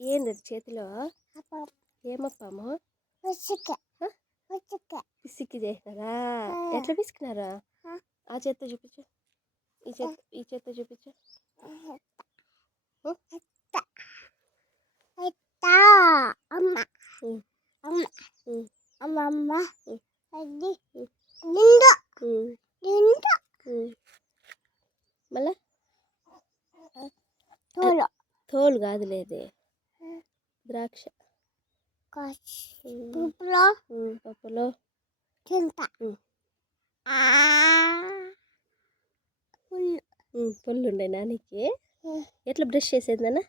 ఏంది అది చేతిలో? ఏమప్పాము? పిసికి చేసినారా? ఎట్లా పిసికినారా? ఆ చేత్తో చూపించు. ఈ చేత్తో చూపించు. మళ్ళా తోలు కాదులేదు, ద్రాక్ష పప్పులో పుల్లు ఉండే నానికి. ఎట్లా బ్రష్ చేసేది నాన్న?